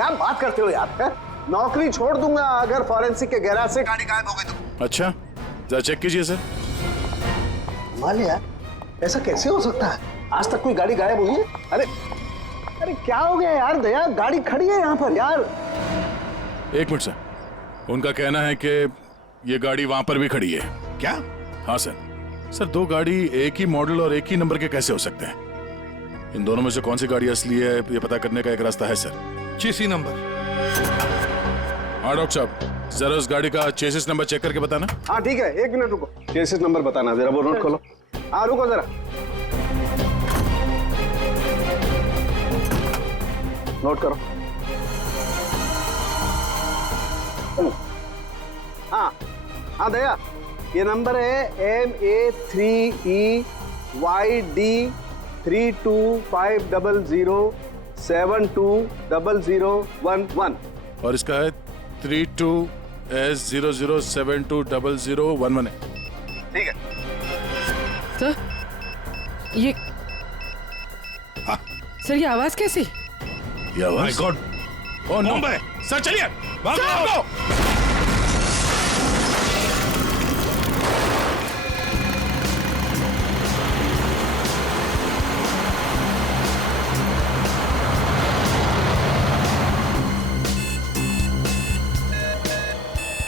क्या बात करते हो यार? है? नौकरी छोड़ दूंगा अगर फॉरेंसिक के गैराज से गाड़ी गायब हो गई तो। अच्छा, जरा चेक कीजिए सर। मान यार, ऐसा कैसे हो सकता है? आज तक कोई गाड़ी गायब हुई है? अरे अरे क्या हो गया यार दया, गाड़ी खड़ी है यहाँ पर यार। एक मिनट सर, उनका कहना है कि ये गाड़ी वहां पर भी खड़ी है। क्या? हाँ सर। सर, दो गाड़ी एक ही मॉडल और एक ही नंबर के कैसे हो सकते हैं? इन दोनों में से कौन सी गाड़ी असली है ये पता करने का एक रास्ता है सर। चेसी नंबर। हाँ डॉक्टर साहब, जरा उस गाड़ी का चेसिस नंबर चेक करके बताना। हाँ ठीक है, 1 मिनट रुको, चेसिस नंबर बताना जरा, वो नोट खोलो। हाँ रुको जरा, नोट करो। हाँ हाँ दया, ये नंबर है MA3EYD 325007200011। और इसका है 32S00720011 है। ठीक है सर, ये सर ये आवाज कैसी? ये आवाज? My god, oh no. Bomb है। सर चलिए, भागो।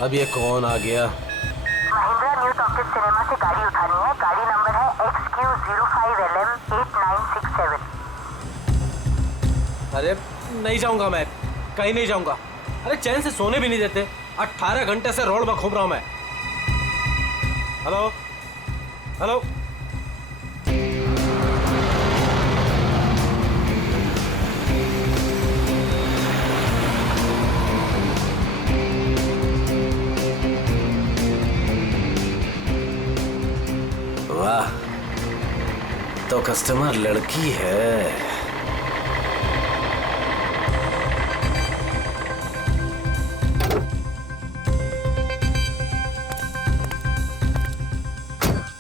अब ये कौन आ गया? महिंद्रा न्यू टॉकीज सिनेमा से गाड़ी उठानी है। गाड़ी नंबर है XQ05LM8967। अरे नहीं जाऊंगा मैं, कहीं नहीं जाऊंगा। अरे चैन से सोने भी नहीं देते। 18 घंटे से रोड में घूम रहा हूं मैं। हेलो हेलो, वाह, तो कस्टमर लड़की है।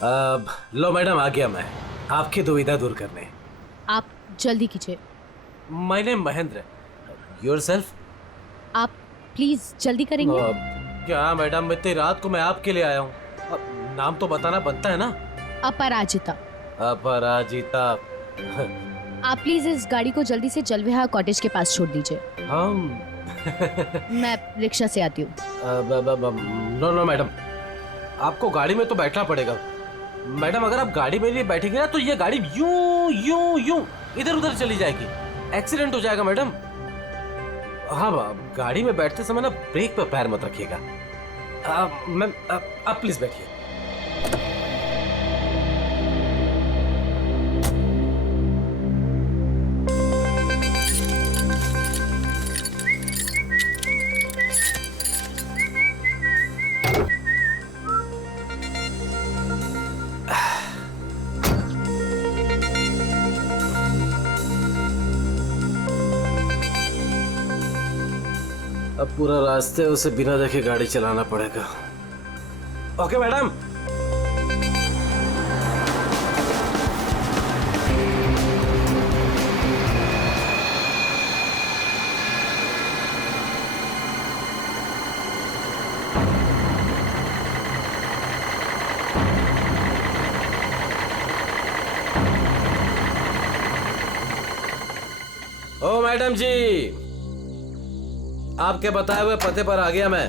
अब लो मैडम, आ गया मैं आपकी दुविधा दूर करने। आप जल्दी कीजिए। My name Mahendra. योरसेल्फ? आप प्लीज जल्दी करेंगे। क्या मैडम, इतनी रात को मैं आपके लिए आया हूँ। नाम तो बताना बनता है ना। अपराजिता। अपराजिता। आप प्लीज इस गाड़ी को जल्दी से जलविहार कॉटेज के पास छोड़ दीजिए। हम मैं रिक्शा से आती हूँ। नो नो मैडम, आपको गाड़ी में तो बैठना पड़ेगा। मैडम, अगर आप गाड़ी में नहीं बैठेंगे ना तो ये गाड़ी यूं यूं यूं इधर उधर चली जाएगी। एक्सीडेंट हो जाएगा मैडम। हाँ, गाड़ी में बैठते समय ना ब्रेक पर पैर मत रखिएगा। मैम, आप प्लीज बैठिए। अब पूरा रास्ते उसे बिना देखे गाड़ी चलाना पड़ेगा। Okay madam. Oh madam ji, आपके बताए हुए पते पर आ गया मैं।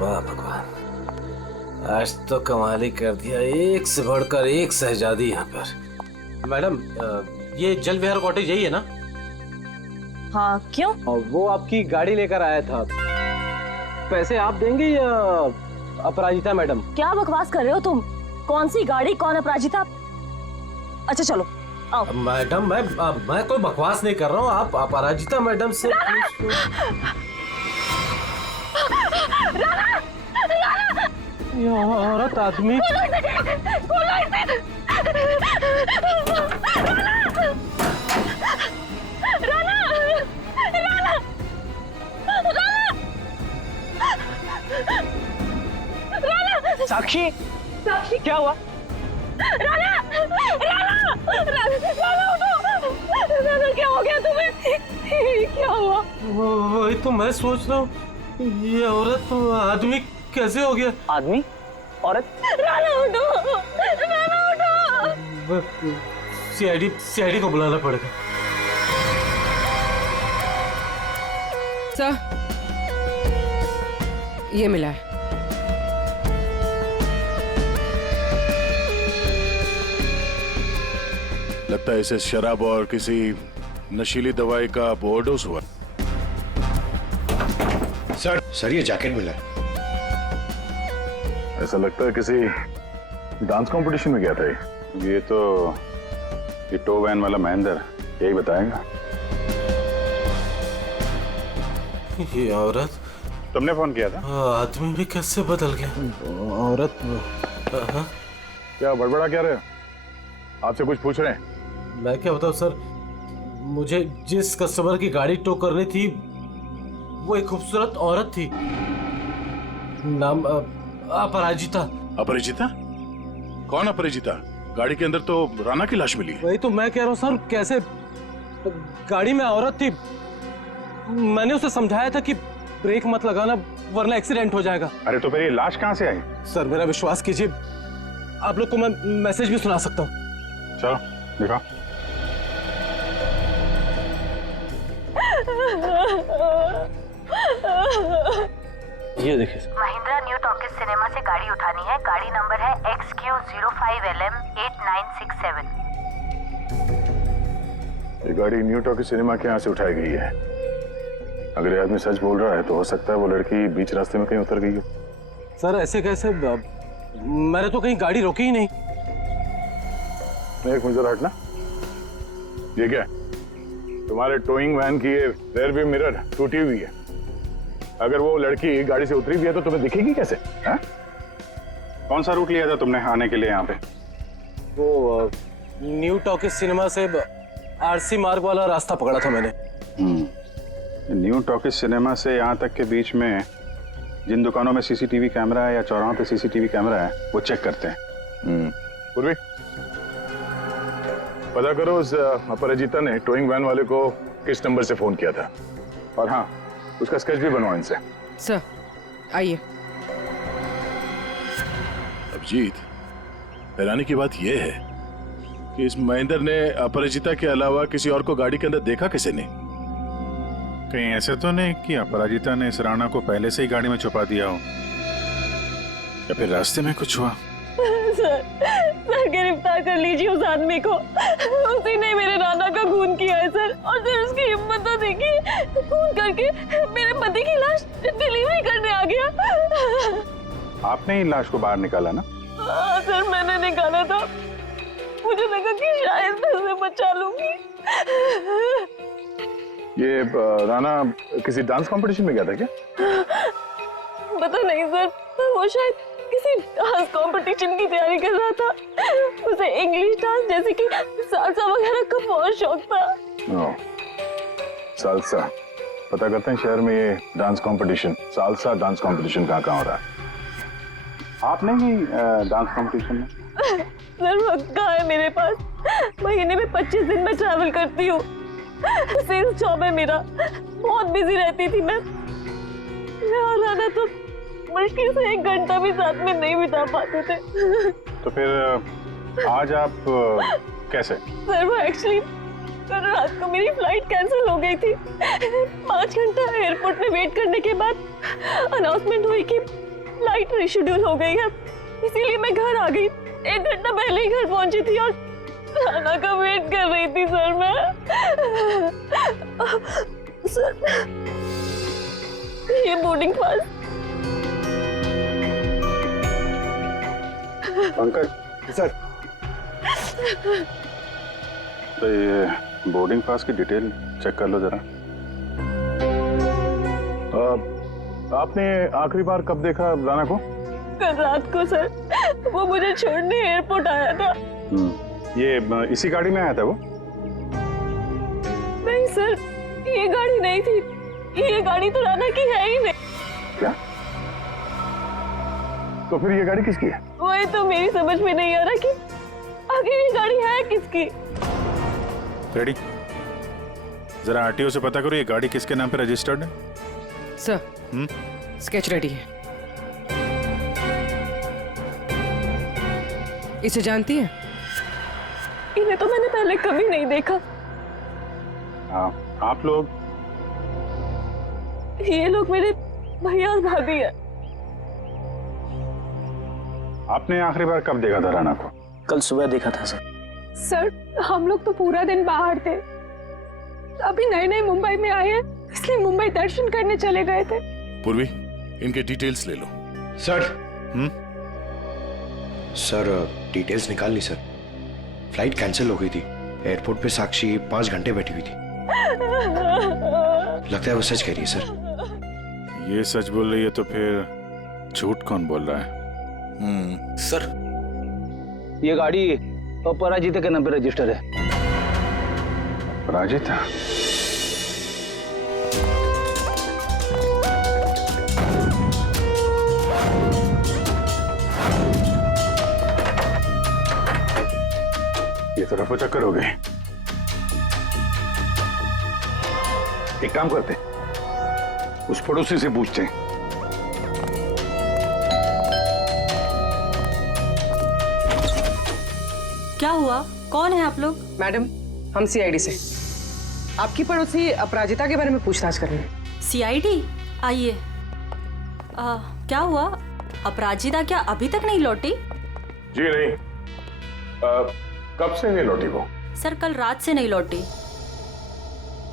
वाह भगवान, आज तो कमाल ही कर दिया। एक से बढ़कर एक शहजादी यहाँ पर। मैडम, ये जल विहार कॉटेज यही है ना? हाँ, क्यों? वो आपकी गाड़ी लेकर आया था। पैसे आप देंगे या अपराजिता मैडम? क्या बकवास कर रहे हो तुम? कौन सी गाड़ी, कौन अपराजिता? अच्छा चलो आओ। मैडम, मैं कोई बकवास नहीं कर रहा हूँ। आप अपराजिता मैडम से ये औरत आदमी। साक्षी, क्या हुआ? राना उठो। राना क्या हो गया तुम्हें? क्या हुआ? वही तो मैं सोच रहा हूँ, ये औरत आदमी कैसे हो गया? आदमी? औरत? राना उठो। सीआईडी को बुलाना पड़ेगा। सर, ये मिला है। लगता है इसे शराब और किसी नशीली दवाई का ओवरडोज हुआ। सर ये जैकेट मिला है। ऐसा लगता है किसी डांस कंपटीशन में गया था ये तो ये टो वैन वाला महेंद्र यही बताएगा। ये औरत, तुमने फोन किया था? आदमी भी कैसे बदल गया? औरत क्या बड़बड़ा क्या रहे हो? आपसे कुछ पूछ रहे हैं? मैं क्या बताऊं सर, मुझे जिस कस्टमर की गाड़ी टो करनी थी वो एक खूबसूरत औरत थी, नाम अपराजिता। अपरिचिता? कौन अपरिचिता? गाड़ी के अंदर तो राना की लाश मिली है। वही तो मैं कह रहा हूँ सर, कैसे गाड़ी में औरत थी। मैंने उसे समझाया था कि ब्रेक मत लगाना वरना एक्सीडेंट हो जाएगा। अरे तो फिर ये लाश कहाँ से आई? सर मेरा विश्वास कीजिए, आप लोग को मैं मैसेज भी सुना सकता हूँ। चलो दिखा। ये देखिए sir. Mahindra new talkies cinema से गाड़ी उठानी है। गाड़ी नंबर है XQ05LM 8967। ये गाड़ी न्यू टॉकीज सिनेमा के यहाँ से उठाई गई है। अगर ये आदमी सच बोल रहा है तो हो सकता है वो लड़की बीच रास्ते में कहीं उतर गई हो। सर ऐसे कैसे? मैंने तो कहीं गाड़ी रोकी ही नहीं। एक मिनट हटना। ये क्या? तुम्हारे टोइंग वैन की ये रेयर व्यू मिरर टूटी हुई है। अगर वो लड़की गाड़ी से उतरी भी है तो तुम्हें दिखेगी कैसे? हा? कौन सा रूट लिया था तुमने आने के लिए यहाँ पे? वो न्यू टॉकीज सिनेमा से आरसी मार्ग वाला रास्ता पकड़ा था मैंने। न्यू टॉकीज सिनेमा से यहाँ तक के बीच में जिन दुकानों में सीसीटीवी कैमरा है या चौराहों पे सीसीटीवी कैमरा है वो चेक करते हैं। पूर्वी पता करो उस अपराजिता ने टोइंग वैन वाले को किस नंबर से फोन किया था, और हाँ उसका स्केच भी बनवाओ इनसे। सर आइए। अभिजीत, हैरानी की बात यह है कि इस महेंद्र ने अपराजिता के अलावा किसी और को गाड़ी के अंदर देखा किसी ने? कहीं ऐसे तो नहीं कि अपराजिता ने इस राणा को पहले से ही गाड़ी में छुपा दिया हो, या फिर रास्ते में कुछ हुआ? सर गिरफ्तार कर लीजिए उस आदमी को। उसी ने मेरे राना का खून किया है सर। और सर उसकी हिम्मत तो देखिए, खून करके मेरे पति की लाश डिलीवरी करने आ गया। आपने ही लाश को बाहर निकाला ना? हाँ सर मैंने निकाला था। मुझे लगा कि शायद मैं उसे बचा लूंगी। ये राना किसी डांस कंपटीशन में गया था क्या? पता नहीं सर, वो शायद किसी डांस कंपटीशन की तैयारी कर रहा था। उसे इंग्लिश डांस जैसे कि सालसा वगैरह का बहुत शौक था। सालसा? पता करते हैं शहर में ये dance competition, salsa dance competition कहाँ हो रहा है। आपने ही डांस कंपटीशन में? सर वक्त कहाँ है मेरे पास? महीने में 25 दिन में ट्रैवल करती हूँ। सेल्स जॉब है मेरा, बहुत बिजी रहती थी मैं और राना तो मुश्किल से 1 घंटा भी साथ में नहीं बिता पाते थे। तो फिर आज आप कैसे? सर वो एक्चुअली कल रात को मेरी फ्लाइट कैंसिल हो गई थी। 5 घंटा एयरपोर्ट में वेट करने के बाद अनाउंसमेंट हुई कि फ्लाइट रिशेड्यूल हो गई है, इसीलिए मैं घर आ गई। 1 घंटा पहले ही घर पहुंची थी और राना का वेट कर रही थी सर मैं। सर ये बोर्डिंग पास। पंकज सर, तो ये बोर्डिंग पास की डिटेल चेक कर लो जरा। आपने आखिरी बार कब देखा राना को? कल रात को सर, वो मुझे छोड़ने एयरपोर्ट आया था। ये इसी गाड़ी में आया था वो? नहीं सर, ये गाड़ी नहीं थी। ये गाड़ी तो राना की है ही नहीं। क्या? तो फिर ये गाड़ी किसकी है? वही तो मेरी समझ में नहीं आ रहा कि आगे ये गाड़ी है किसकी? रेडी, जरा आरटीओ से पता करो ये गाड़ी किसके नाम पे रजिस्टर्ड है। सर स्केच रेडी है। इसे जानती है? इन्हें तो मैंने पहले कभी नहीं देखा। हाँ, आप लोग? ये लोग मेरे भैया और भाभी है। आपने आखिरी बार कब देखा था राणा को? कल सुबह देखा था सर। सर हम लोग तो पूरा दिन बाहर थे, अभी नए नए मुंबई में आए हैं, इसलिए मुंबई दर्शन करने चले गए थे। पूर्वी, इनके डिटेल्स ले लो। सर सर डिटेल्स निकाल ली सर। फ्लाइट कैंसिल हो गई थी। एयरपोर्ट पे साक्षी 5 घंटे बैठी हुई थी। लगता है वो सच कह रही है सर। ये सच बोल रही है तो फिर झूठ कौन बोल रहा है? सर ये गाड़ी अपराजिता के नाम पे रजिस्टर है। अपराजिता? ये तो रफा चक्कर हो गए। एक काम करते, उस पड़ोसी से पूछते हैं। क्या हुआ? कौन है आप लोग? मैडम, हम सीआईडी से आपकी पड़ोसी अपराजिता के बारे में पूछताछ कर रहे हैं। सीआईडी? आइए। क्या हुआ? अपराजिता क्या अभी तक नहीं लौटी? जी नहीं। कब से नहीं लौटी वो? सर कल रात से नहीं लौटी।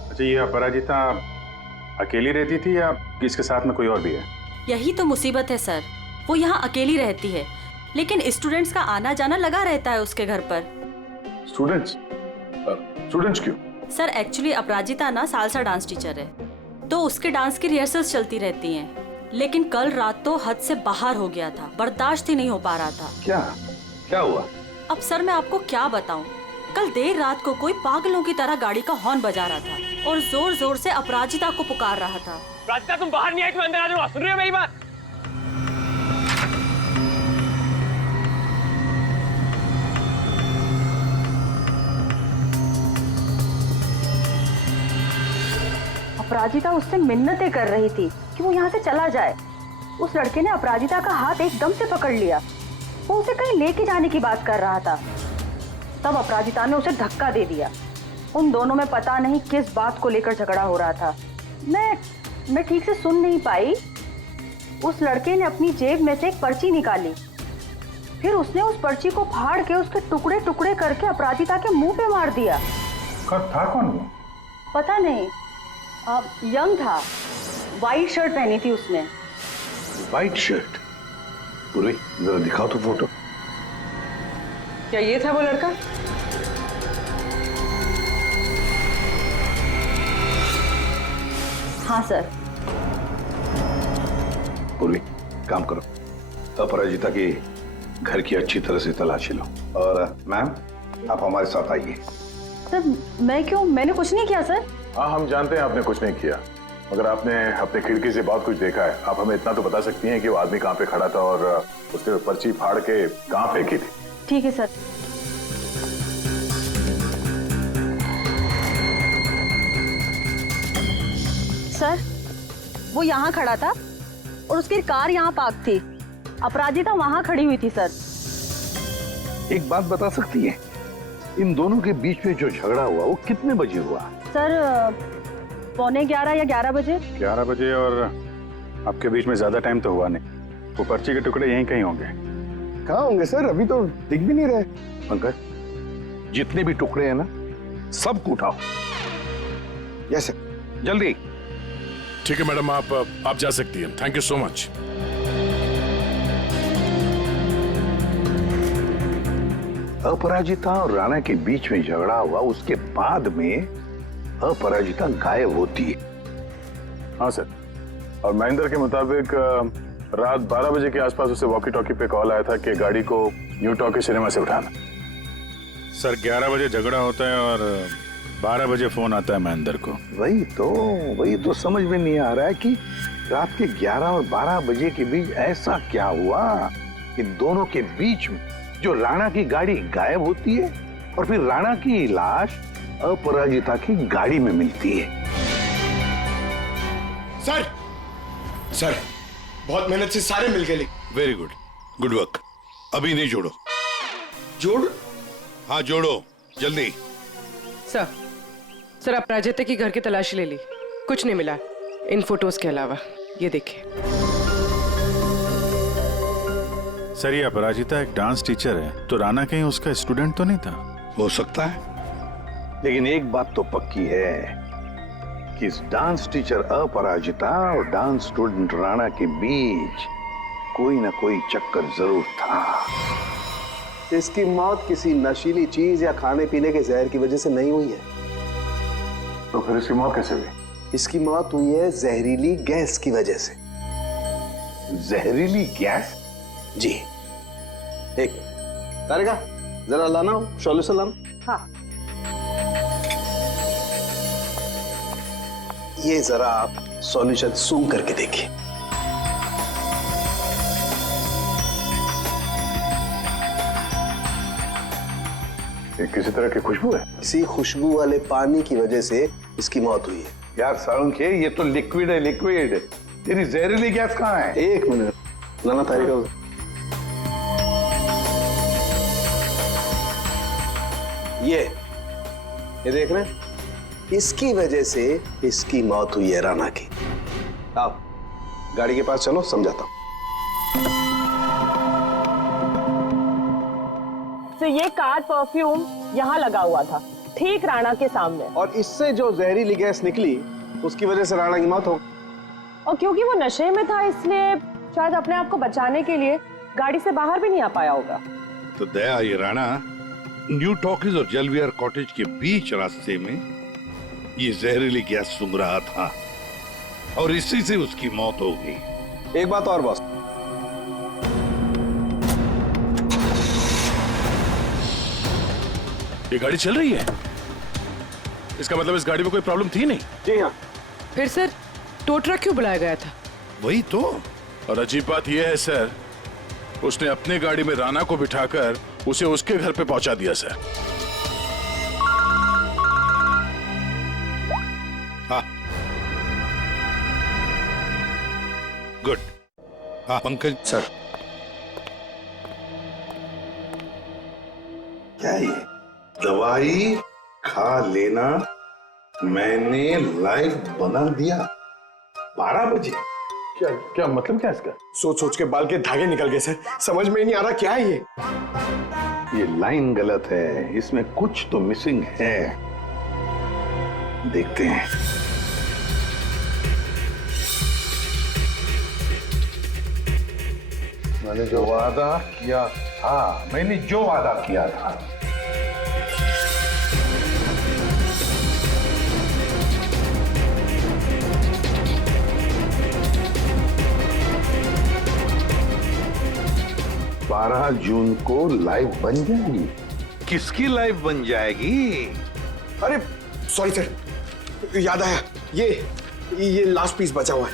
अच्छा, ये अपराजिता अकेली रहती थी या इसके साथ में कोई और भी है? यही तो मुसीबत है सर, वो यहाँ अकेली रहती है, लेकिन स्टूडेंट्स का आना जाना लगा रहता है उसके घर पर। स्टूडेंट्स? स्टूडेंट्स क्यों? सर एक्चुअली अपराजिता ना सालसा डांस टीचर है, तो उसके डांस की रिहर्सल्स चलती रहती हैं। लेकिन कल रात तो हद से बाहर हो गया था, बर्दाश्त ही नहीं हो पा रहा था। क्या क्या हुआ? अब सर मैं आपको क्या बताऊं, कल देर रात को कोई पागलों की तरह गाड़ी का हॉर्न बजा रहा था और जोर जोर से अपराजिता को पुकार रहा था। अपराजिता तुम बाहर नहीं आई, तुम अंदर आ जाओ। सुन रहे हो मेरी बात? अपराजिता उससे मिन्नतें कर रही थी कि वो यहाँ से चला जाए। उस लड़के ने अपराजिता का हाथ एकदम से पकड़ लिया। वो उसे कहीं लेके जाने की बात कर रहा था। तब अपराजिता ने उसे धक्का दे दिया। उन दोनों में पता नहीं किस बात को लेकर झगड़ा हो रहा था। मैं ठीक से सुन नहीं पाई। उस लड़के ने अपनी जेब में से एक पर्ची निकाली, फिर उसने उस पर्ची को फाड़ के उसके टुकड़े टुकड़े करके अपराजिता के मुंह पे मार दिया। था कौन वो? पता नहीं, यंग था, वाइट शर्ट पहनी थी उसने। White shirt? पूरी जरा दिखाओ तो फोटो। क्या ये था वो लड़का? हाँ सर। पूर्वी, काम करो, अपराजिता की घर की अच्छी तरह से तलाशी लो। और मैम, आप हमारे साथ आइए। सर मैं क्यों? मैंने कुछ नहीं किया सर। हाँ, हम जानते हैं आपने कुछ नहीं किया, मगर आपने अपने खिड़की से बहुत कुछ देखा है। आप हमें इतना तो बता सकती हैं कि वो आदमी कहाँ पे खड़ा था और उसने पर्ची फाड़ के कहाँ फेंकी थी? ठीक है सर। सर वो यहाँ खड़ा था और उसकी कार यहाँ पार्क थी। अपराजिता वहाँ खड़ी हुई थी सर। एक बात बता सकती है, इन दोनों के बीच में जो झगड़ा हुआ वो कितने बजे हुआ? सर 11:15 या 11 बजे। 11 बजे। और आपके बीच में ज्यादा टाइम तो हुआ नहीं। वो पर्ची के टुकड़े यहीं कहीं होंगे। कहाँ होंगे सर? अभी तो दिख भी नहीं रहे। पंकज, जितने भी टुकड़े हैं ना, सबको उठाओ। Yes sir. जल्दी। ठीक है मैडम, आप जा सकती हैं। Thank you so much. Aparajita और राणा के बीच में झगड़ा हुआ, उसके बाद में अपराजिता गायब होती है। हाँ सर, और महेंद्र के मुताबिक रात 12 बजे के आसपास उसे वॉकी टॉकी पे कॉल आया था कि गाड़ी को न्यू टॉकी सिनेमा से उठाना। सर 11 बजे झगड़ा होता है और 12 बजे फोन आता है महेंद्र को। वही तो समझ में नहीं आ रहा है कि रात के 11 और 12 बजे के बीच ऐसा क्या हुआ कि दोनों के बीच में जो राणा की गाड़ी गायब होती है और फिर राणा की लाश अपराजिता की गाड़ी में मिलती है। सर सर बहुत मेहनत से सारे मिल गए। Very good, good work. अभी नहीं जोड़ो। जोड़? हाँ जोड़ो जल्दी। सर अपराजिता की घर की तलाशी ले ली, कुछ नहीं मिला इन फोटोज के अलावा। ये देखिए सर, ये अपराजिता एक डांस टीचर है, तो राणा कहीं उसका स्टूडेंट तो नहीं था? हो सकता है, लेकिन एक बात तो पक्की है कि इस डांस टीचर अपराजिता और डांस स्टूडेंट राणा के बीच कोई ना कोई चक्कर जरूर था। इसकी मौत किसी नशीली चीज या खाने पीने के जहर की वजह से नहीं हुई है। तो फिर इसकी मौत कैसे हुई? इसकी मौत हुई है जहरीली गैस की वजह से। जहरीली गैस? जी। एक तारिका, जरा लाना सॉल्यूशन लाना। हाँ। ये जरा आप सॉल्यूशन सूंघ करके देखिए। ये किसी तरह की खुशबू है। इसी खुशबू वाले पानी की वजह से इसकी मौत हुई है। यार साळुंखे, ये तो लिक्विड है, लिक्विड। तेरी जहरीली गैस कहाँ है? एक मिनट लाना तारिका। ये देख रहे हैं, इसकी वजह से इसकी मौत हुई है राणा की। आओ गाड़ी के पास चलो, समझाता हूं। तो ये कार परफ्यूम यहाँ लगा हुआ था, ठीक राणा के सामने। और इससे जो जहरीली गैस निकली उसकी वजह से राणा की मौत हो। और क्योंकि वो नशे में था इसलिए शायद अपने आप को बचाने के लिए गाड़ी से बाहर भी नहीं आ पाया होगा। तो दया, ये राणा न्यू टॉकीज और जलविहार कॉटेज के बीच रास्ते में ये जहरीली गैस सूंघ रहा था और इसी से उसकी मौत हो गई। एक बात और बॉस, ये गाड़ी चल रही है, इसका मतलब इस गाड़ी में कोई प्रॉब्लम थी नहीं। जी हाँ। फिर सर टो ट्रक क्यों बुलाया गया था? वही तो। और अजीब बात यह है सर, उसने अपने गाड़ी में राणा को बिठाकर उसे उसके घर पे पहुंचा दिया सर। हाँ गुड। हाँ पंकज सर, क्या ये दवाई खा लेना मैंने लाइव बना दिया 12 बजे? क्या क्या मतलब क्या इसका? सोच सोच के बाल के धागे निकल गए सर, समझ में ही नहीं आ रहा क्या है ये। ये लाइन गलत है, इसमें कुछ तो मिसिंग है। देखते हैं। मैंने जो वादा किया था, बारह जून को लाइव बन जाएगी। किसकी लाइफ बन जाएगी? अरे सॉरी सर, याद आया, ये लास्ट पीस बचा हुआ है।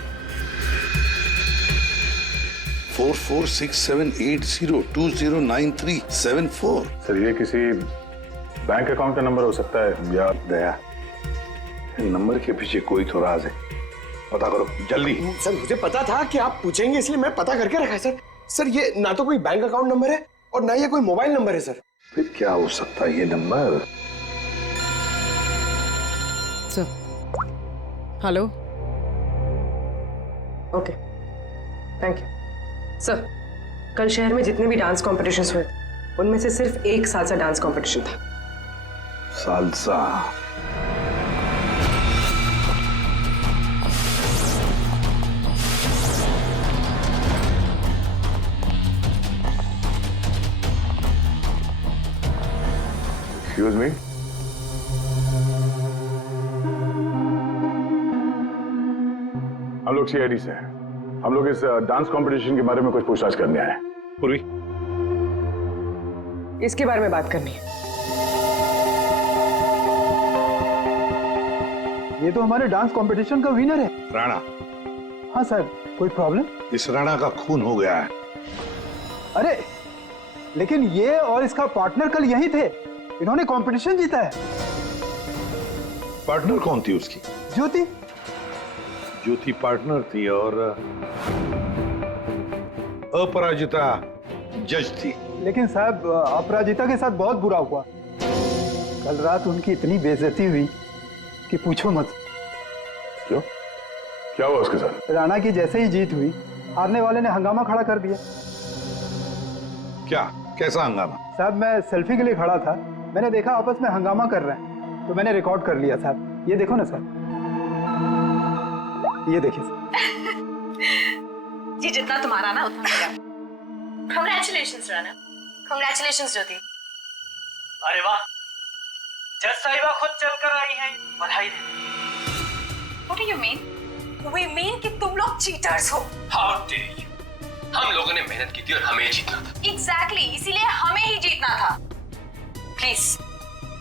446780209374। सर ये किसी बैंक अकाउंट का नंबर हो सकता है या दया, नंबर के पीछे कोई तो राज है, पता करो जल्दी। सर मुझे पता था कि आप पूछेंगे इसलिए मैं पता करके रखा है सर। सर ये ना तो कोई बैंक अकाउंट नंबर है और ना ये कोई मोबाइल नंबर है सर। फिर क्या हो सकता है ये number? Sir hello, okay thank you. Sir कल शहर में जितने भी डांस कॉम्पिटिशन्स हुए उनमें से सिर्फ एक सालसा डांस कॉम्पिटिशन था। सालसा? एक्सक्यूज मी, हम लोग सीआईडी से हैं। हम लोग इस डांस कंपटीशन के बारे में कुछ पूछताछ करने आए हैं। पूर्वी, इसके बारे में बात करनी है। ये तो हमारे डांस कंपटीशन का विनर है। राणा। हाँ सर, कोई प्रॉब्लम? इस राणा का खून हो गया है। अरे लेकिन ये और इसका पार्टनर कल यही थे, इन्होंने कंपटीशन जीता है। पार्टनर कौन थी उसकी? ज्योति। ज्योति पार्टनर थी और अपराजिता जज थी। लेकिन साहब अपराजिता के साथ बहुत बुरा हुआ। कल रात उनकी इतनी बेइज्जती हुई कि पूछो मत। क्यों? क्या हुआ उसके साथ? राणा की जैसे ही जीत हुई, हारने वाले ने हंगामा खड़ा कर दिया। क्या? कैसा हंगामा? साहब मैं सेल्फी के लिए खड़ा था, मैंने देखा आपस में हंगामा कर रहे हैं, तो मैंने रिकॉर्ड कर लिया साहब। ये देखो ना साहब, ये देखिए जी, जितना तुम्हारा ना उतना मेरा। कांग्रेचुलेशंस राणा। कांग्रेचुलेशंस ज्योति। अरे वाह, जज साहिबा खुद चलकर आई हैं, बधाई दे। What do you mean? We mean कि तुम लोग चीटर्स हो। How dare you? हम लोगों ने मेहनत की थी और हमें जीतना था। Exactly, इसीलिए हमें ही जीतना था। प्लीज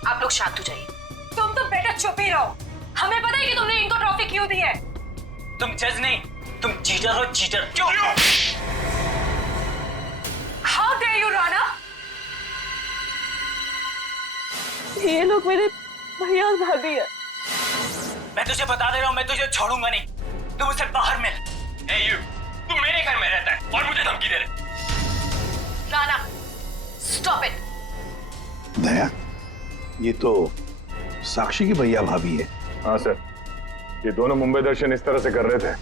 आप लोग शांत हो जाइए। तुम तो बेटा चुप ही रहो। हमें पता है कि तुमने इनको ट्रॉफी क्यों दी है। तुम जज नहीं, तुम चीटर हो, चीटर। क्यों? How dare you, Rana? ये लोग मेरे भैया और भाभी है। मैं तुझे बता दे रहा हूँ, मैं तुझे छोड़ूंगा नहीं। तू मुझसे बाहर मिल। Hey you, तू मेरे घर में रहता है और मुझे धमकी दे रहे। Rana, stop it। दया, ये तो साक्षी की भैया भाभी है। हाँ सर, ये दोनों मुंबई दर्शन इस तरह से कर रहे थे।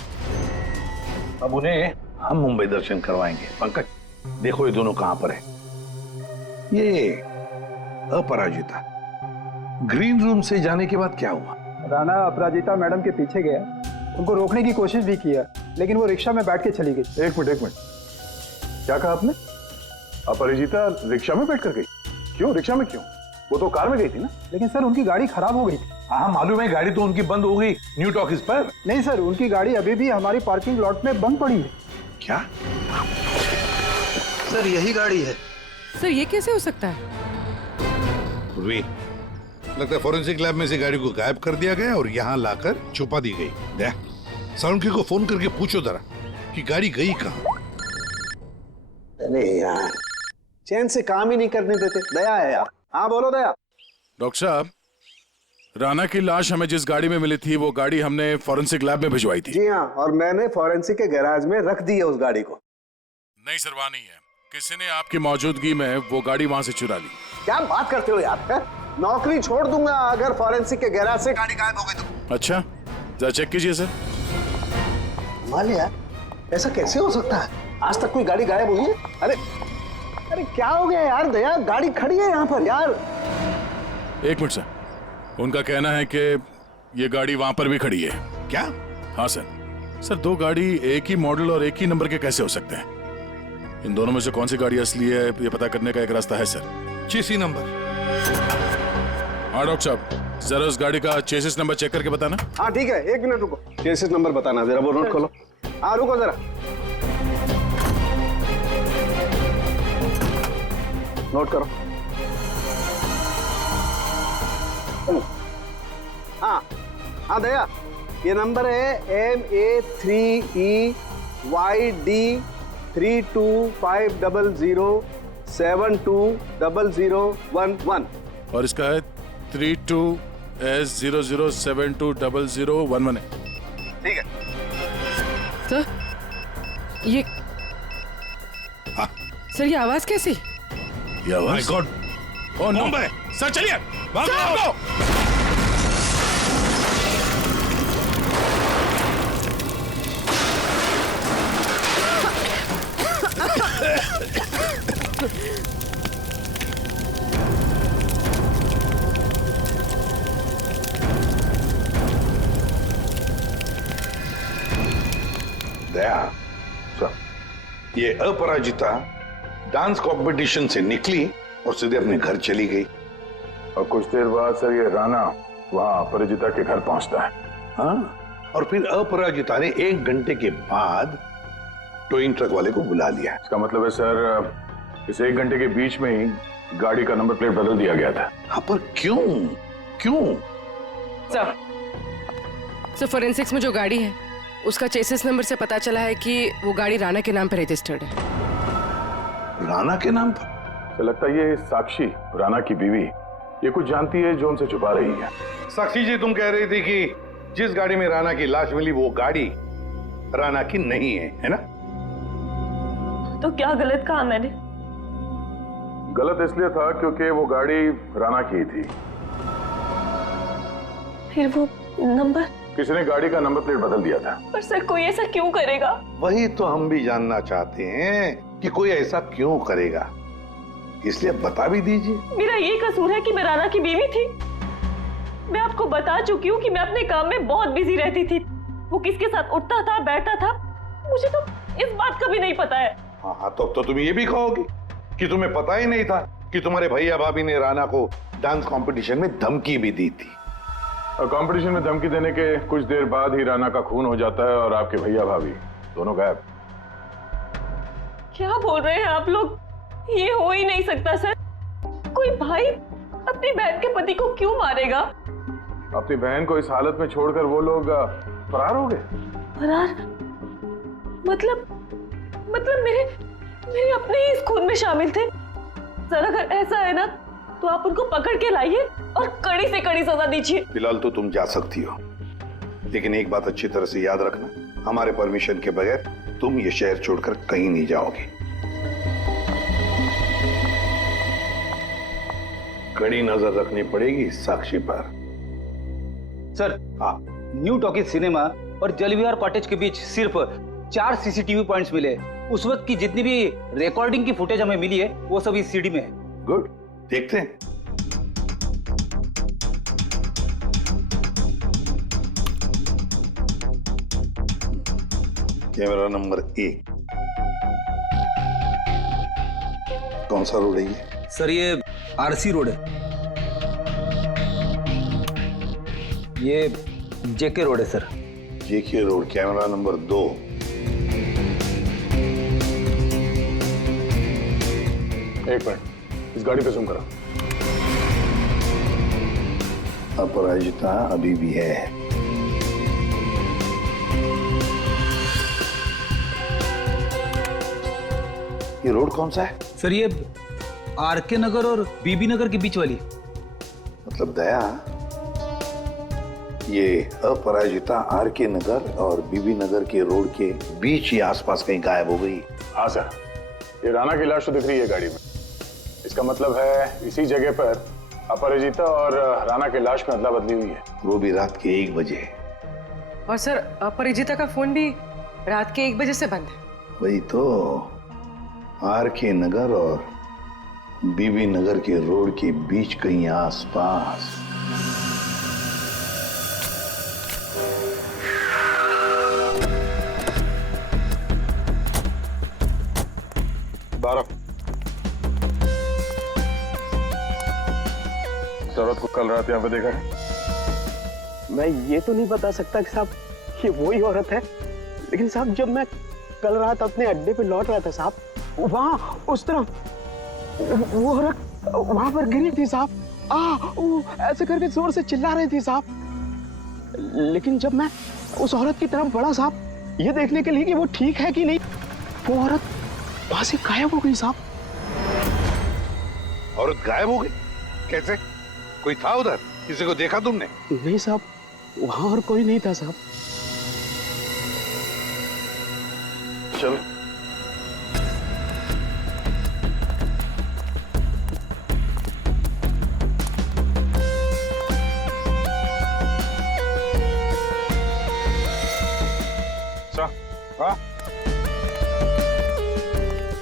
अब उन्हें हम मुंबई दर्शन करवाएंगे। पंकज, देखो ये दोनों कहां पर है। ये अपराजिता ग्रीन रूम से जाने के बाद क्या हुआ? राणा अपराजिता मैडम के पीछे गया, उनको रोकने की कोशिश भी किया, लेकिन वो रिक्शा में बैठ के चली गई। एक मिनट, क्या कहा आपने? अपराजिता रिक्शा में बैठ कर गई? क्यों? रिक्शा में क्यों? वो तो कार में गई थी ना। लेकिन सर उनकी गाड़ी खराब हो गई थी। हाँ मालूम है, गाड़ी तो उनकी बंद हो गई न्यू टॉकीज पर। नहीं सर, उनकी गाड़ी अभी भी हमारी पार्किंग लॉट में बंद पड़ी है। क्या? सर यही गाड़ी है। सर ये कैसे हो सकता है? लगता है फॉरेंसिक लैब में से गाड़ी को गायब कर दिया गया और यहाँ लाकर छुपा दी गई। दया, सालुंकी को फोन करके पूछो जरा कि गाड़ी गई कहाँ। अरे यार, चैन से काम ही नहीं करने देते। दया है यार। हाँ बोलो दया। डॉक्टर साहब, राणा की लाश हमें जिस गाड़ी में मिली थी वो गाड़ी हमने फॉरेंसिक लैब में भिजवाई थी। जी हाँ, और मैंने फॉरेंसिक के गैराज में रख दी है उस गाड़ी को। नहीं सर, वहाँ नहीं है। किसी ने आपकी मौजूदगी में वो गाड़ी वहाँ से चुरा ली। क्या बात करते हो यार? है? नौकरी छोड़ दूंगा अगर फॉरेंसिक के गैराज से गाड़ी गायब हो गई तो। अच्छा, जरा चेक कीजिए सर। मालिया, ऐसा कैसे हो सकता है? आज तक कोई गाड़ी गायब हुई है? अरे अरे क्या हो गया यार दया, गाड़ी खड़ी है यहाँ पर यार। एक मिनट सर, उनका कहना है कि ये गाड़ी वहां पर भी खड़ी है। क्या? हाँ सर। सर दो गाड़ी एक ही मॉडल और एक ही नंबर के कैसे हो सकते हैं? इन दोनों में से कौन सी गाड़ी असली है ये पता करने का एक रास्ता है सर। चेसी नंबर। हाँ डॉक्टर साहब, जरा उस गाड़ी का चेसिस नंबर चेक करके बताना। हाँ ठीक है, एक मिनट रुको। चेसिस नंबर बताना जरा, वो नोट खोलो। हाँ रुको जरा, नोट करो। हाँ हाँ दया, ये नंबर है MA3EYD325007200011 और इसका है 32S00720011 है। ठीक है सर ये हाँ। सर ये आवाज कैसी? ये आवाज? My god, oh no. Mumbai. Sir चलिए, भागो। दया, ये अपराजिता डांस कंपटीशन से निकली और सीधे अपने घर चली गई। और कुछ देर बाद सर ये राणा वहां अपराजिता के घर पहुंचता है। हाँ, और फिर अपराजिता ने 1 घंटे के बाद टोइंग ट्रक वाले को बुला लिया। इसका मतलब है सर इस 1 घंटे के बीच में ही गाड़ी का नंबर प्लेट बदल दिया गया था। हाँ, पर क्यों? क्यों? सर फोरेंसिक्स में जो गाड़ी है उसका चेसिस नंबर से पता चला है कि वो गाड़ी राणा के नाम पर रजिस्टर्ड है। राणा के नाम पर? तो लगता है ये साक्षी, राणा की बीवी, ये कुछ जानती है जो उनसे छुपा रही है। साक्षी जी, तुम कह रही थी कि जिस गाड़ी में राणा की लाश मिली वो गाड़ी राणा की नहीं है ना? तो क्या गलत कहा मैंने? गलत इसलिए था क्योंकि वो गाड़ी राणा की थी। फिर वो नंबर? किसी ने गाड़ी का नंबर प्लेट बदल दिया था। पर सर, कोई ऐसा क्यों करेगा? वही तो हम भी जानना चाहते हैं कि कोई ऐसा क्यों करेगा, इसलिए बता भी दीजिए। मेरा ये कसूर है कि मैं राणा की बीवी थी? मैं आपको बता चुकी हूँ कि मैं अपने काम में बहुत बिजी रहती थी। वो किसके साथ उठता था, बैठता था, मुझे तो इस बात का भी नहीं पता है। हाँ, तो तुम ये भी कहोगे कि तुम्हें पता ही नहीं था कि तुम्हारे भैया भाभी ने राणा को डांस कंपटीशन में धमकी भी दी थी। और कंपटीशन में धमकी देने के कुछ देर बाद ही राणा का खून हो जाता है और आपके भैया भाभी दोनों गायब। क्या बोल रहे हैं आप लोग? ये हो ही नहीं सकता सर। कोई भाई अपनी बहन के पति को क्यों मारेगा? अपनी बहन को इस हालत में छोड़कर वो लोग फरार हो गए। फरार? मतलब मेरे अपने ही इस खून में शामिल थे। सर, अगर ऐसा है ना तो आप उनको पकड़ के लाइए और कड़ी से कड़ी सजा दीजिए। फिलहाल तो तुम जा सकती हो, लेकिन एक बात अच्छी तरह से याद रखना, हमारे परमिशन के बगैर तुम ये शहर छोड़कर कहीं नहीं जाओगे। कड़ी नजर रखनी पड़ेगी साक्षी पर। सर, न्यू टॉकीज सिनेमा और जलविहार कॉटेज के बीच सिर्फ 4 सीसीटीवी पॉइंट्स मिले। उस वक्त की जितनी भी रिकॉर्डिंग की फुटेज हमें मिली है वो सब इस सीडी में है। गुड, देखते हैं। कैमरा नंबर 1, कौन सा रोड है ये? सर, ये आरसी रोड है। ये जेके रोड है सर। जेके रोड, कैमरा नंबर 2। एक मिनट, इस गाड़ी पे जूम करो। अपराजिता अभी भी है। ये रोड कौन सा है? सर, ये आरके नगर और बीबी नगर के बीच वाली। मतलब दया, ये अपराजिता आरके नगर और बीबी नगर के रोड के बीच ही आसपास कहीं गायब हो गई। हाँ सर, ये राणा की लाश तो दिख रही है गाड़ी में। इसका मतलब है इसी जगह पर अपराजिता और राणा की लाश में अदला बदली हुई है। वो भी रात के 1 बजे। और सर, अपराजिता का फोन भी रात के 1 बजे से बंद है। वही तो, आरके नगर और बीबी नगर के रोड के बीच कहीं आसपास। औरत को कल रात यहाँ पे देखा है? मैं ये तो नहीं बता सकता कि साहब ये वही औरत है, लेकिन साहब जब मैं कल रात अपने अड्डे पे लौट रहा था साहब, वहाँ उस तरफ वो औरत वहां पर गिरी थी साहब। वो ऐसे करके जोर से चिल्ला रही थी साहब। लेकिन जब मैं उस औरत की तरफ बढ़ा साहब, ये देखने के लिए कि वो ठीक है कि नहीं, वो औरत वहां से गायब हो गई साहब। औरत गायब हो गई? कैसे? कोई था उधर? किसी को देखा तुमने? नहीं साहब, वहां और कोई नहीं था साहब। चलो।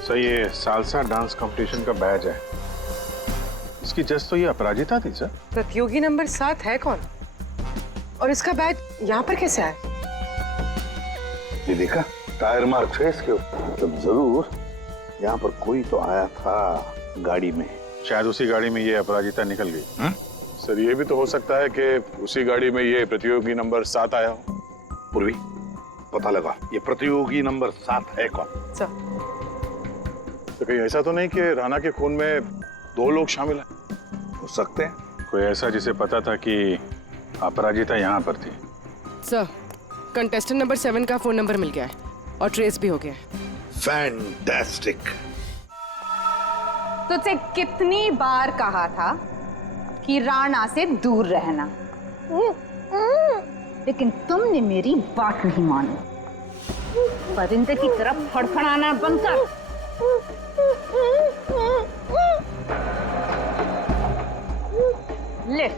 सर, ये सालसा डांस कंपटीशन का बैच है। इसकी जज तो ये अपराजिता थी सर। प्रतियोगी नंबर 7 है कौन? और इसका बैच यहाँ पर कैसे आया? ये देखा, टायर मार्क है इसके ऊपर। मतलब जरूर यहाँ पर कोई तो आया था गाड़ी में। शायद उसी गाड़ी में ये अपराजिता निकल गई। सर, ये भी तो हो सकता है कि उसी गाड़ी में ये प्रतियोगी नंबर 7 आया हो। पूर्वी, पता लगा ये प्रतियोगी नंबर 7 है कौन? सर, तो कहीं ऐसा तो नहीं कि राणा के खून में 2 लोग शामिल हैं? हो सकते हैं। कोई ऐसा जिसे पता था कि अपराजिता यहाँ पर थी। सर, कंटेस्टेंट नंबर 7 का फोन नंबर मिल गया है और ट्रेस भी हो गया है। फैंटास्टिक। तुझसे कितनी बार कहा था कि राणा से दूर रहना, लेकिन तुमने मेरी बात नहीं मानी। परिंदे की तरफ फड़फड़ाना बंद कर। ले,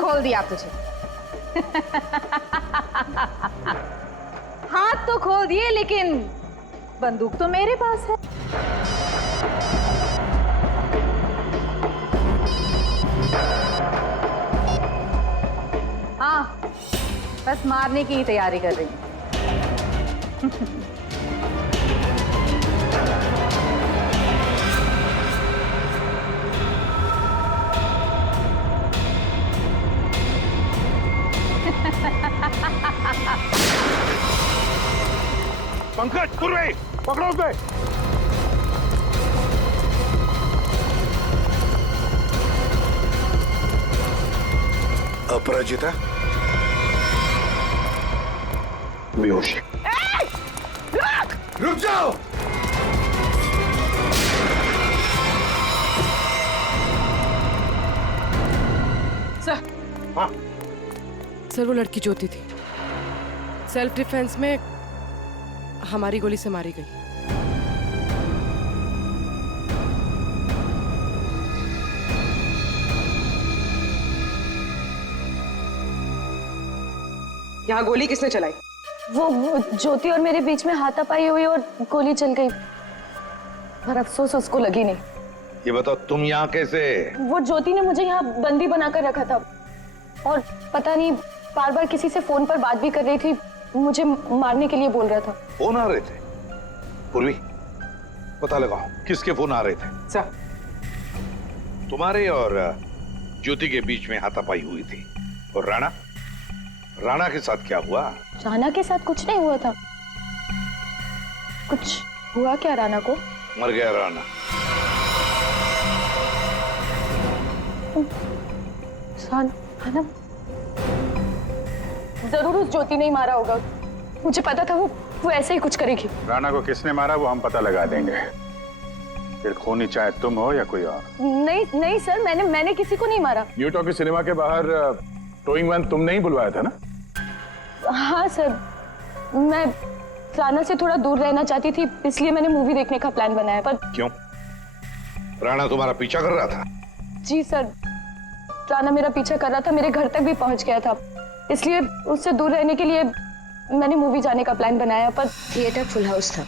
खोल दिया तुझे। हाथ तो खोल दिए, लेकिन बंदूक तो मेरे पास है। हाँ, बस मारने की ही तैयारी कर रही हूँ। पंकज, पूर्वे, पकड़ो उसे। अपराजिता बेहोश। रुक जाओ। सर, हाँ, सर वो लड़की ज्योति थी। सेल्फ डिफेंस में हमारी गोली से मारी गई। यहाँ गोली किसने चलाई? वो ज्योति और मेरे बीच में हाथापाई हुई और गोली चल गई, पर अफसोस उसको लगी नहीं। ये बताओ तुम यहाँ कैसे? वो ज्योति ने मुझे यहाँ बंदी बनाकर रखा था और पता नहीं बार बार किसी से फोन पर बात भी कर रही थी, मुझे मारने के लिए बोल रहा था। फोन आ रहे थे? पूर्वी, पता लगाओ किसके फोन आ रहे थे। सर, तुम्हारे और ज्योति के बीच में हाथापाई हुई थी। और राणा, राणा के साथ क्या हुआ? राणा के साथ कुछ नहीं हुआ था। कुछ हुआ क्या राणा को? मर गया राणा। राणा जरूर उस ज्योति ने ही मारा होगा। मुझे पता था वो ऐसे ही कुछ करेगी। राणा को किसने मारा वो हम पता लगा देंगे। फिर खूनी चाहे तुम हो या कोई और। नहीं सर, मैंने किसी को नहीं मारा। न्यू टॉकी सिनेमा के बाहर टोइंग वैन तुमने ही बुलवाया था ना? हाँ सर, मैं राणा से थोड़ा दूर रहना चाहती थी, इसलिए मैंने मूवी देखने का प्लान बनाया। पर क्यों? राणा तुम्हारा पीछा कर रहा था? जी सर, राणा मेरा पीछा कर रहा था, मेरे घर तक भी पहुंच गया था, इसलिए उससे दूर रहने के लिए मैंने मूवी जाने का प्लान बनाया। पर थिएटर फुल हाउस था,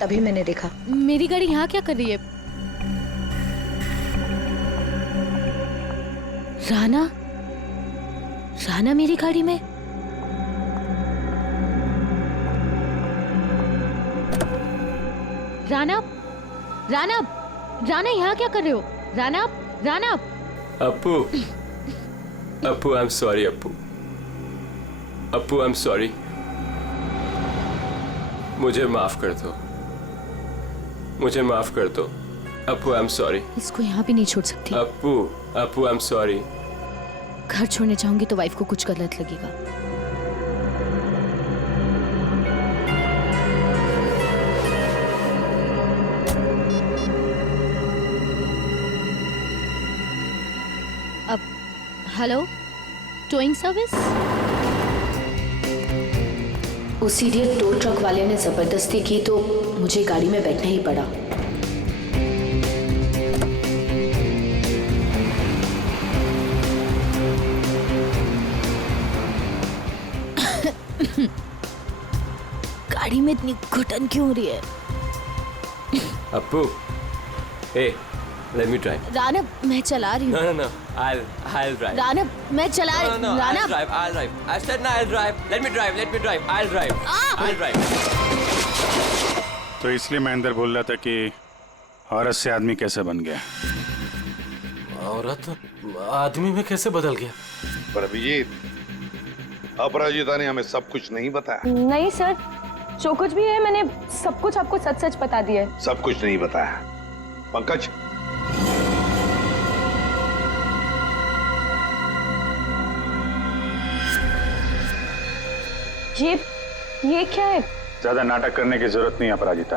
तभी मैंने देखा। मेरी गाड़ी यहाँ क्या कर रही है? राणा मेरी गाड़ी में? राणा यहाँ क्या कर रहे हो? Rana Appu, I am sorry Appu, I am sorry. मुझे माफ कर दो, अप्पू, आई एम सॉरी। इसको यहाँ भी नहीं छोड़ सकती। Appu, I am sorry. घर छोड़ने जाऊंगी तो वाइफ को कुछ गलत लगेगा। अब हेलो, टोइंग सर्विस? उस इडियट टो ट्रक वाले ने जबरदस्ती की तो मुझे गाड़ी में बैठना ही पड़ा। गाड़ी में इतनी घुटन क्यों हो रही है? Appu, hey, let me drive. Rana, मैं चला रही हूँ। No, I'll drive. राणा, मैं चला रही हूँ। No, I'll drive. I said no, I'll drive. Let me drive. I'll drive. तो इसलिए मैं अंदर बोल रहा था कि औरत से आदमी कैसे बन गया। औरत आदमी में कैसे बदल गया? पर अभिजीत, अपराजिता ने हमें सब कुछ नहीं बताया। नहीं सर, जो कुछ भी है मैंने सब कुछ आपको सच सच बता दिया है। सब कुछ नहीं बताया। पंकज, ये क्या है? ज्यादा नाटक करने की जरूरत नहीं अपराजिता।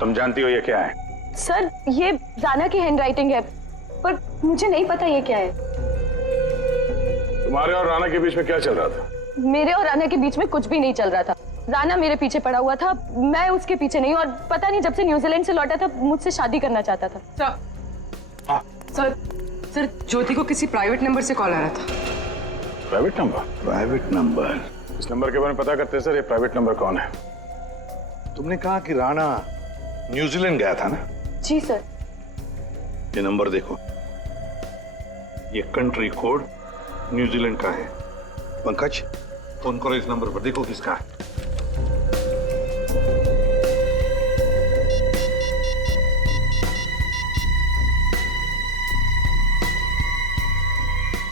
तुम जानती हो ये क्या है? सर ये राना की हैंडराइटिंग है, पर मुझे नहीं पता ये क्या है। तुम्हारे और राना के बीच में क्या चल रहा था? मेरे और राना के बीच में कुछ भी नहीं चल रहा था। राना मेरे पीछे पड़ा हुआ था, मैं उसके पीछे नहीं, और पता नहीं जब से न्यूजीलैंड से लौटा था मुझसे शादी करना चाहता था। सर सर ज्योति को किसी प्राइवेट नंबर से कॉल आ रहा था। Private number? Private number? इस नंबर के बारे में पता करते हैं सर, ये प्राइवेट नंबर कौन है? तुमने कहा कि राणा न्यूजीलैंड गया था ना? जी सर। ये नंबर देखो, ये कंट्री कोड न्यूजीलैंड का है। पंकज, फोन करो इस नंबर पर, देखो किसका है।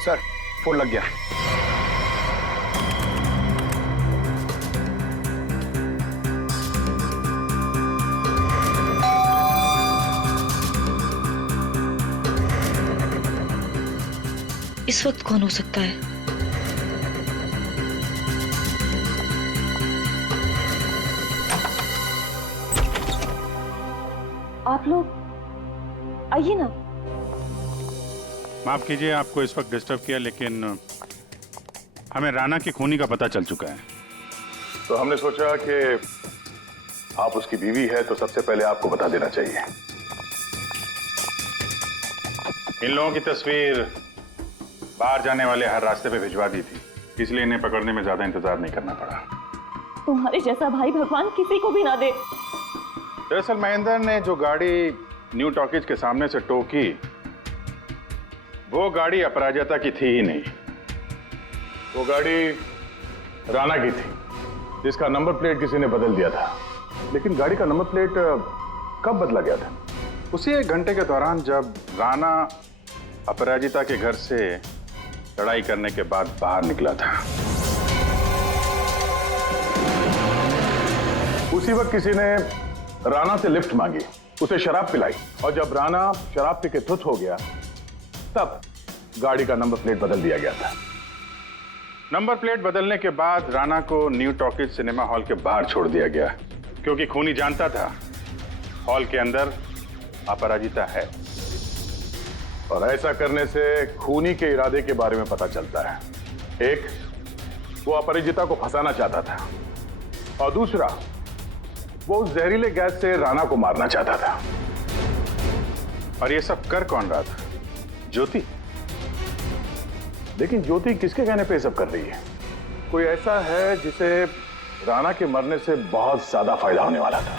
सर फोन लग गया। इस वक्त कौन हो सकता है? आप लोग आइए ना। माफ कीजिए आपको इस वक्त डिस्टर्ब किया, लेकिन हमें राना की खूनी का पता चल चुका है। तो हमने सोचा कि आप उसकी बीवी है, तो सबसे पहले आपको बता देना चाहिए। इन लोगों की तस्वीर बाहर जाने वाले हर रास्ते पे भिजवा दी थी, इसलिए इन्हें पकड़ने में ज्यादा इंतजार नहीं करना पड़ा। तुम्हारे जैसा भाई भगवान किसी को भी ना दे। दरअसल महेंद्र ने जो गाड़ी न्यू टॉकीज के सामने से टो की, वो गाड़ी अपराजिता की थी ही नहीं। वो गाड़ी राना की थी, जिसका नंबर प्लेट किसी ने बदल दिया था। लेकिन गाड़ी का नंबर प्लेट कब बदला गया था? उसी 1 घंटे के दौरान जब राना अपराजिता के घर से लड़ाई करने के बाद बाहर निकला था। उसी वक्त किसी ने राना से लिफ्ट मांगी, उसे शराब पिलाई, और जब राना शराब पी के धुत हो गया, तब गाड़ी का नंबर प्लेट बदल दिया गया था। नंबर प्लेट बदलने के बाद राना को न्यू टॉकीज सिनेमा हॉल के बाहर छोड़ दिया गया, क्योंकि खूनी जानता था हॉल के अंदर अपराजिता है। और ऐसा करने से खूनी के इरादे के बारे में पता चलता है। एक, वो अपराजिता को फंसाना चाहता था, और दूसरा, वो उस जहरीले गैस से राना को मारना चाहता था। और ये सब कर कौन रहा था? ज्योति। लेकिन ज्योति किसके कहने पे सब कर रही है? कोई ऐसा है जिसे राना के मरने से बहुत ज्यादा फायदा होने वाला था।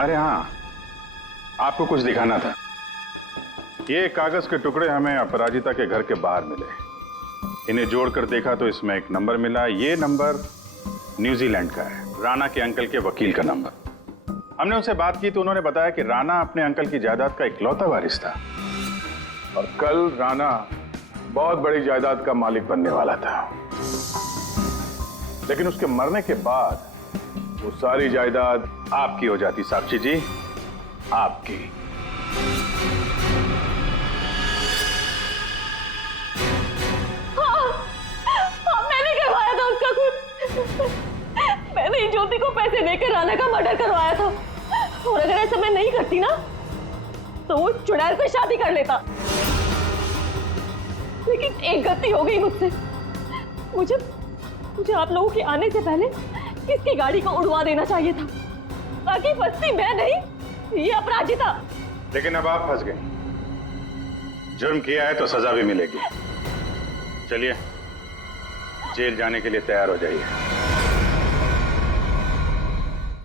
अरे हाँ, आपको कुछ दिखाना था। ये कागज के टुकड़े हमें अपराजिता के घर के बाहर मिले। इन्हें जोड़कर देखा तो इसमें एक नंबर मिला। ये नंबर न्यूजीलैंड का है, राना के अंकल के वकील का नंबर। हमने उनसे बात की तो उन्होंने बताया कि राना अपने अंकल की जायदाद का इकलौता वारिस था, और कल राना बहुत बड़ी जायदाद का मालिक बनने वाला था। लेकिन उसके मरने के बाद वो सारी जायदाद आपकी हो जाती। साक्षी जी, आपकी। मैंने करवाया था उसका खून। मैंने ही ज्योति को पैसे देकर राना का मर्डर करवाया था, और अगर ऐसा मैं नहीं करती ना, तो वो चुड़ैल से शादी कर लेता। लेकिन एक गलती हो गई मुझसे। मुझे आप लोगों के आने से पहले इसकी गाड़ी को उड़वा देना चाहिए था, ताकि फंसती मैं नहीं, ये अपराजिता। लेकिन अब आप फंस गए। जुर्म किया है तो सजा भी मिलेगी। चलिए जेल जाने के लिए तैयार हो जाइए।